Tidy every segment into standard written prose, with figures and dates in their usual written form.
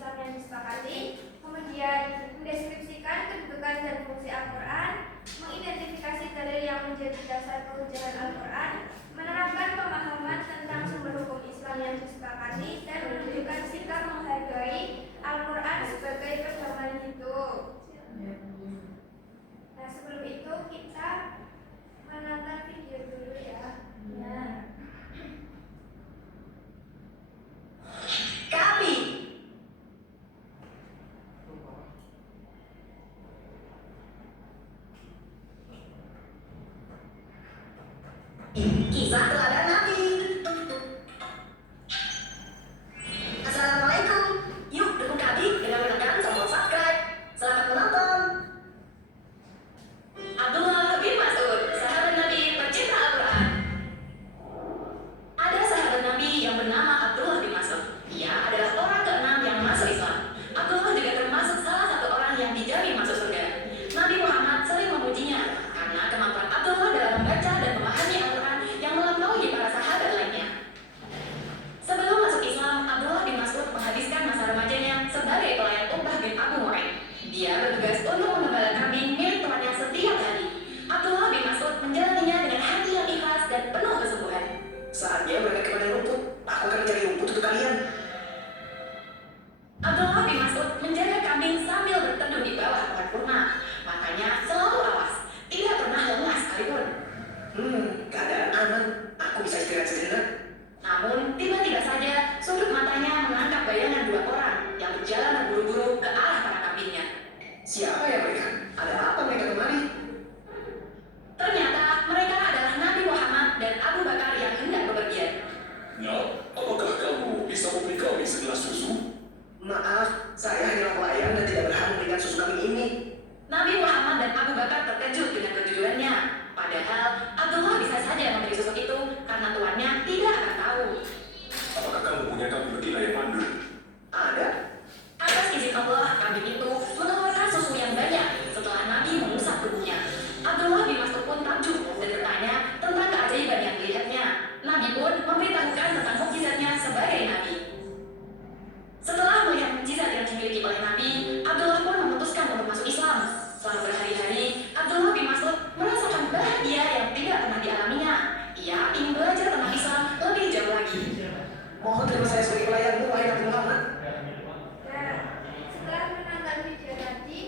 Islam yang disepakati, kemudian mendeskripsikan kedudukan dan fungsi Al-Quran, mengidentifikasi dalil yang menjadi dasar kehujahan Al-Quran, menerapkan pemahaman tentang sumber hukum Islam yang disepakati, dan menunjukkan sikap menghargai Al-Quran sebagai pedoman hidup. Nah, sebelum itu kita menonton video dulu ya. Kami kisah teladan Nabi. Assalamualaikum. Yuk dukung kami dengan menekan tombol subscribe. Selamat menonton. Abdullah bin Mas'ud, sahabat Nabi pecinta Al-Quran. Ada sahabat Nabi yang bernama Abdullah bin Mas'ud. Ia adalah orang ke-6 yang masuk Islam. Abdullah juga termasuk salah satu orang yang dijamin masuk surga. Nabi Muhammad sering memujinya karena kemampuan Abdullah dalam membaca dan memahami Al-Quran yang melampaui para sahabat lainnya. Sebelum masuk Islam, Abdullah bin Mas'ud menghabiskan masa remajanya sebagai pelayan Uqbah bin Abu Mu'ayyid. Dia bertugas untuk mengembala kambing milik tuannya setiap hari. Abdullah bin Mas'ud menjalaninya dengan hati yang ikhlas dan penuh kesungguhan. Saatnya mereka kepada rumput. Aku akan mencari rumput untuk kalian. Abdullah bin Mas'ud menjaga kambing sambil berteduh di bawah pohon kurma. Matanya selalu awas, tidak pernah lengah sekalipun. Keadaan aman. Aku bisa istirahat sejenak. Namun, tiba-tiba saja sudut matanya menangkap bayangan dua orang yang berjalan berburu-buru ke arah para kambingnya. Siapa ya mereka? Ada apa mereka kemari? Ternyata mereka adalah Nabi Muhammad dan Abu Bakar yang hendak bepergian. Nah, apakah kamu bisa memberi kami segelas susu? Maaf, saya hanyalah pelayan dan tidak berhak memberikan susu kambing ini. Nabi Muhammad dan Abu Bakar terkejut dengan kejujurannya. Padahal Abdullah bisa saja memberi susu itu karena tuannya tidak akan tahu. Apakah kamu punya kambing betina yang mandul? Ada? Atas izin Allah, kambing itu mengeluarkan susu yang banyak setelah Nabi mengusap tubuhnya. Abdullah bin Mas'ud pun takjub dan bertanya tentang keajaiban yang dilihatnya. Nabi pun memberitahukan tentang mukjizatnya sebagai Nabi. Setelah melihat mukjizat yang dimiliki oleh Nabi, Abdullah pun memutuskan untuk masuk Islam. Selama berhari-hari, Abdullah bin Mas'ud merasakan bahagia yang tidak pernah dialaminya. Ia ingin belajar tentang Islam lebih jauh lagi. Mohon terima saya sebagai pelayanmu, wahai Nabi Muhammad. Nah, setelah menonton video tadi,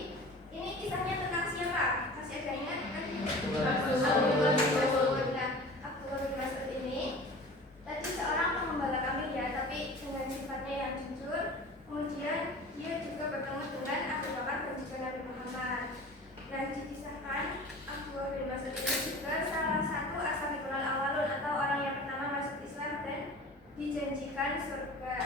ini kisahnya tentang siapa? Masih ada ingat kan? Abdullah bin Mas'ud. Nah, Abdullah bin Mas'ud ini tadi seorang pengembala kambing ya, tapi dengan sifatnya yang jujur. Kemudian dia juga bertemu dengan Abu Bakar dan juga Nabi Muhammad. Dan dikisahkan Abdullah bin Mas'ud ini juga salah satu as-sabiqunal awwalun atau orang yang pertama masuk Islam dan dijanjikan surga.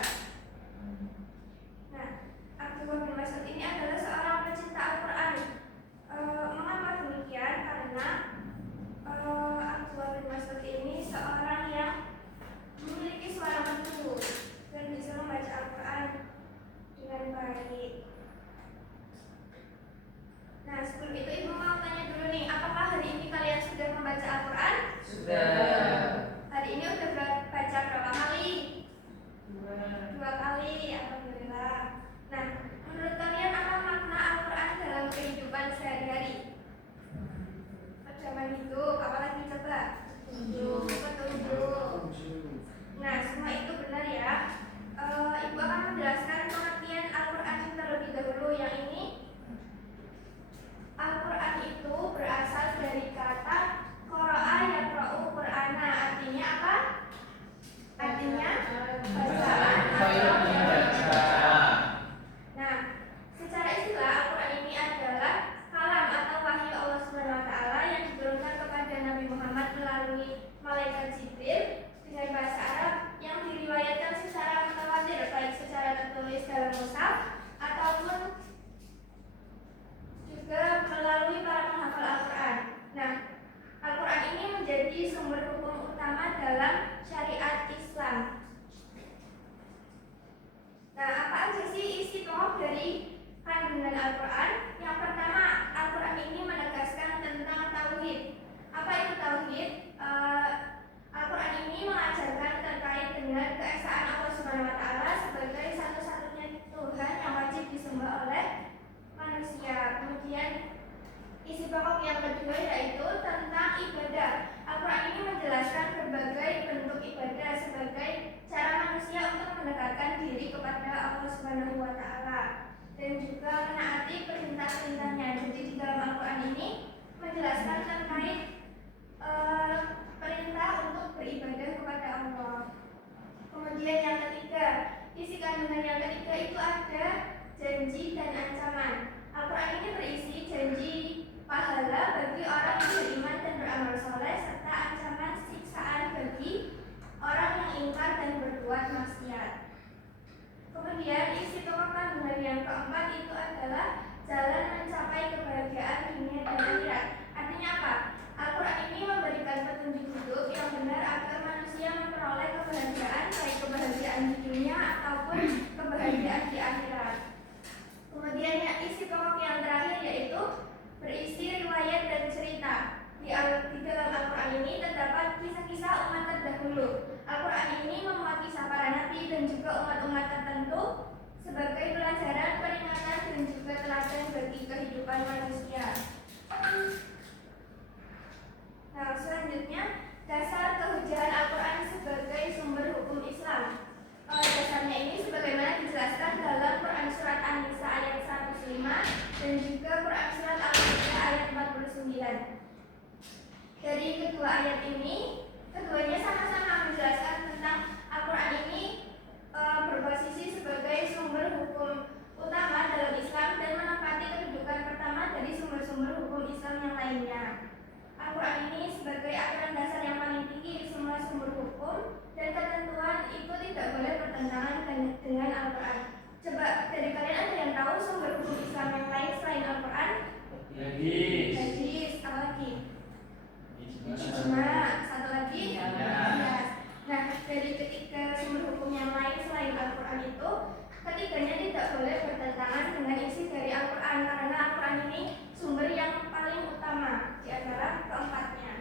kedua ayat ini, keduanya sama-sama menjelaskan tentang Al-Quran ini berposisi sebagai sumber hukum utama dalam Islam dan menempati kedudukan pertama dari sumber-sumber hukum Islam yang lainnya. Al-Quran ini sebagai aturan dasar yang paling tinggi di semua sumber hukum dan ketentuan itu tidak boleh bertentangan dengan Al-Quran. Coba dari kalian ada yang tahu sumber hukum Islam yang lain selain Al-Quran? Hadis, apa lagi? Ijma, satu lagi? Qiyas. Nah, dari ketiga sumber hukum yang lain selain Al-Quran itu, ketiganya tidak boleh bertentangan dengan isi dari Al-Quran karena Al-Quran ini sumber yang paling utama di antara keempatnya.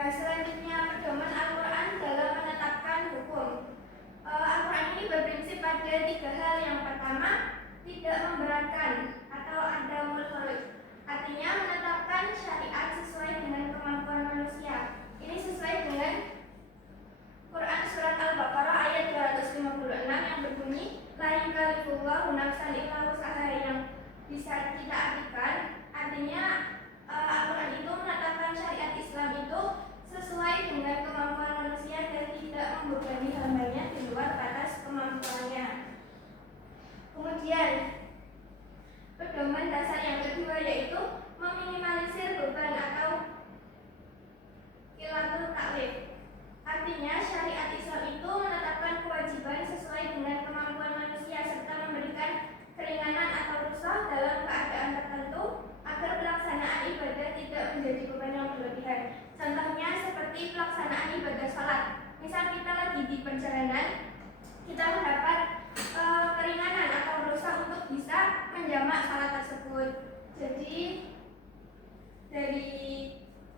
Nah, selanjutnya pedoman Al-Quran dalam menetapkan hukum. Al-Quran ini berprinsip pada tiga hal. Yang pertama, tidak memberatkan atau adamul khalq, artinya menetapkan syariat sesuai dengan kemampuan manusia. Ini sesuai dengan Quran surat Al-Baqarah ayat 256 yang berbunyi la yukallifullahu nafsan illa wus'aha, yang bisa kita artikan artinya Al-Quran itu menetapkan syariat Islam itu sesuai dengan kemampuan manusia dan tidak membebani hambanya di luar batas kemampuannya. Kemudian pedoman dasar yang kedua yaitu meminimalisir beban atau qillatul taklif. Artinya syariat Islam itu menetapkan kewajiban sesuai dengan kemampuan manusia serta memberikan keringanan atau rukhsah dalam keadaan tertentu agar pelaksanaan ibadah tidak menjadi beban yang berlebihan. Contohnya seperti pelaksanaan ibadah salat. Misal kita lagi di perjalanan, kita mendapat keringanan atau rukhsah untuk bisa menjamak salat tersebut. Jadi dari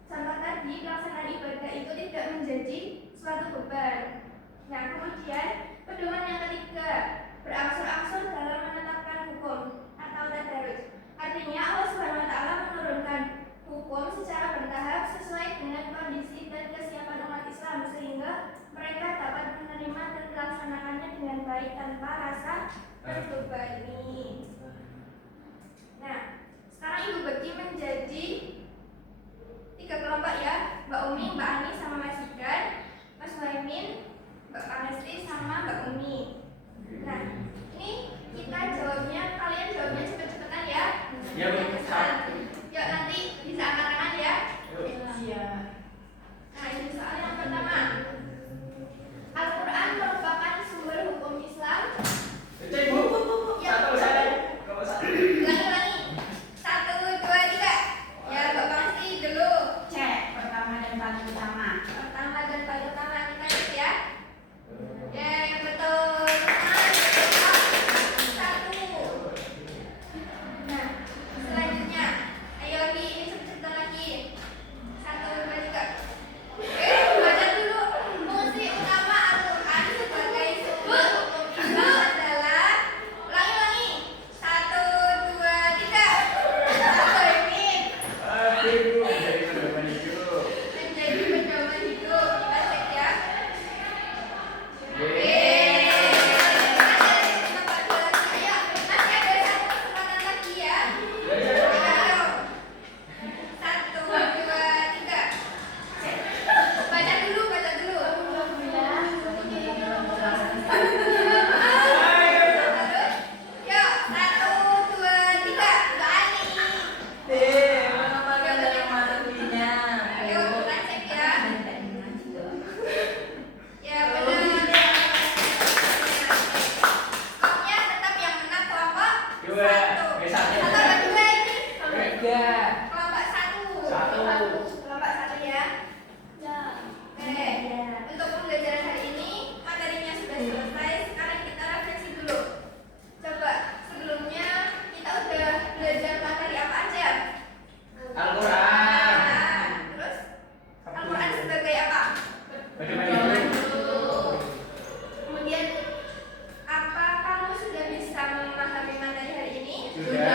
contoh tadi, pelaksanaan ibadah itu tidak menjadi suatu beban. Nah, kemudian pedoman yang ketiga, berangsur-angsur dalam menetapkan hukum atau tadarruj. Artinya Allah SWT menurunkan hukum secara bertahap sesuai dengan kondisi dan kesiapan umat Islam sehingga mereka dapat menerima dan melaksanakannya dengan baik tanpa rasa terbebani. Nah, sekarang Ibu bagi menjadi 3 kelompok ya, Mbak Umi, Mbak Ani, sama Mas Idan, Mas Muhaimin, Mbak Panesti, sama Mbak Umi. Nah, ini kita jawabnya, kalian jawabnya cepet-cepetan ya. Ya, Bu. Yuk nanti bisa angkat tangan ya. Iya. Nah, ini soal yang pertama. Al-Quran merupakan sumber hukum Islam. Ya, ulangi. 1, 2, 3. Ya, Mbak Panesti dulu. Cek pertama dan paling utama. Pertama dan paling utama kita cek ya. Ya, yang betul. Satu. Nah, selanjutnya, ayo lagi, ini cepet-cepetan lagi. 1, 2, 3. Baca dulu. Fungsi utama Al-Quran sebagai sumber hukum Islam adalah, ulangi. 1, 2, 3. Menjadi pedoman hidup. Kita cek ya. Untuk pembelajaran hari ini materinya sudah selesai. Sekarang kita refleksi dulu. Coba sebelumnya kita udah belajar materi apa aja? Al-Quran. Nah, terus Al-Quran sebagai apa? Bagaimana? Kemudian apa kamu sudah bisa memahami materi hari ini? Sudah.